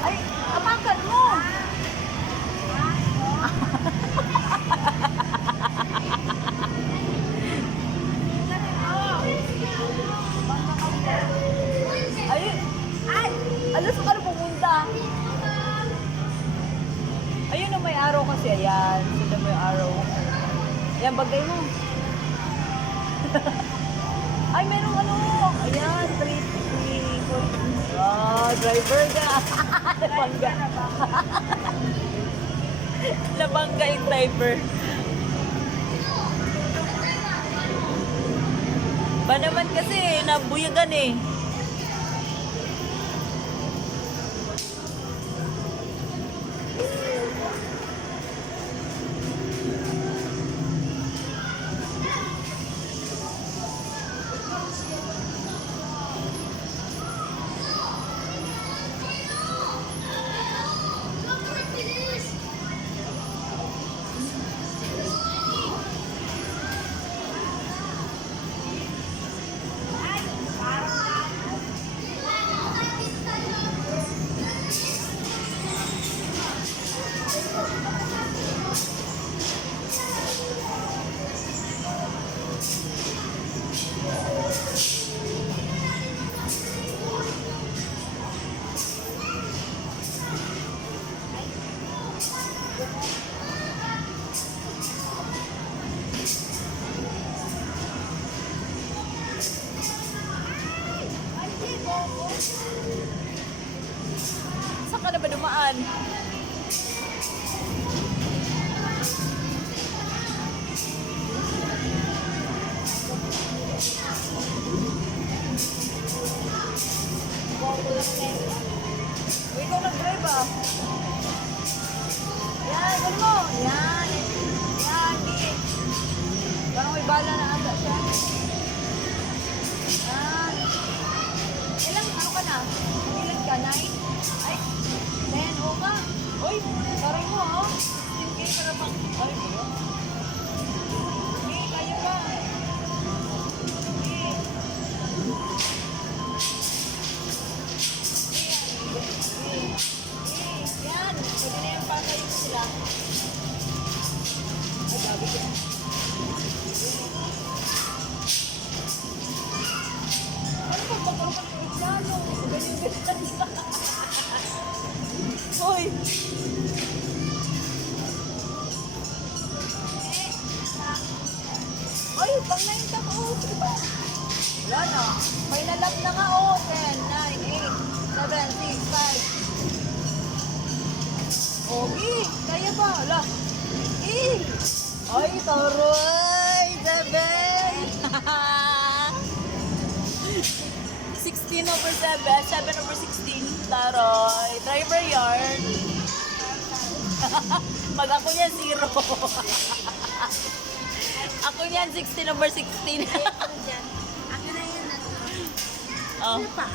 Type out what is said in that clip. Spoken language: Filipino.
Ay, apakan mo! Ay, ay! Alas ka na pumunta. Ayun na may araw kasi. Ayan. Sila may araw. Ayan, bagay mo. Ay, merong ano. Ayan, 350. Ah, driver ka. Nabangga. Nabangga yung driver. Ba naman kasi, nabuyagan eh. Saan ka na ba dumaan? Uy, ikaw nag-drive ah. Yan, gano'n mo. Yan. Yan, di. Parang may bala na ata siya. Yan. Ilang, ano ka na? Ilan ka? 9? Ay, 10 o ka. Uy, saray mo ah. 16K para pang... Ay, ba? Hindi, kaya ba? Hindi. Yan, pwede na yung patayin mo sila. Ay, gabi ko. Ano pag magkaroon ka ng eksano? Ganyan. Hoy! Ay, pang 9 ka ko. Diba? Wala na. Final lap na nga. 10, 9, 8, 7, 6, 5. Ogi, kaya ba? Wala. Ay, taroy! 16 over 7, 7 over 16, taroy. Driver yard. Mag-ako niyan, 0. Ako niyan, 16 over 16. Ako na yun. Oh. Ano pa?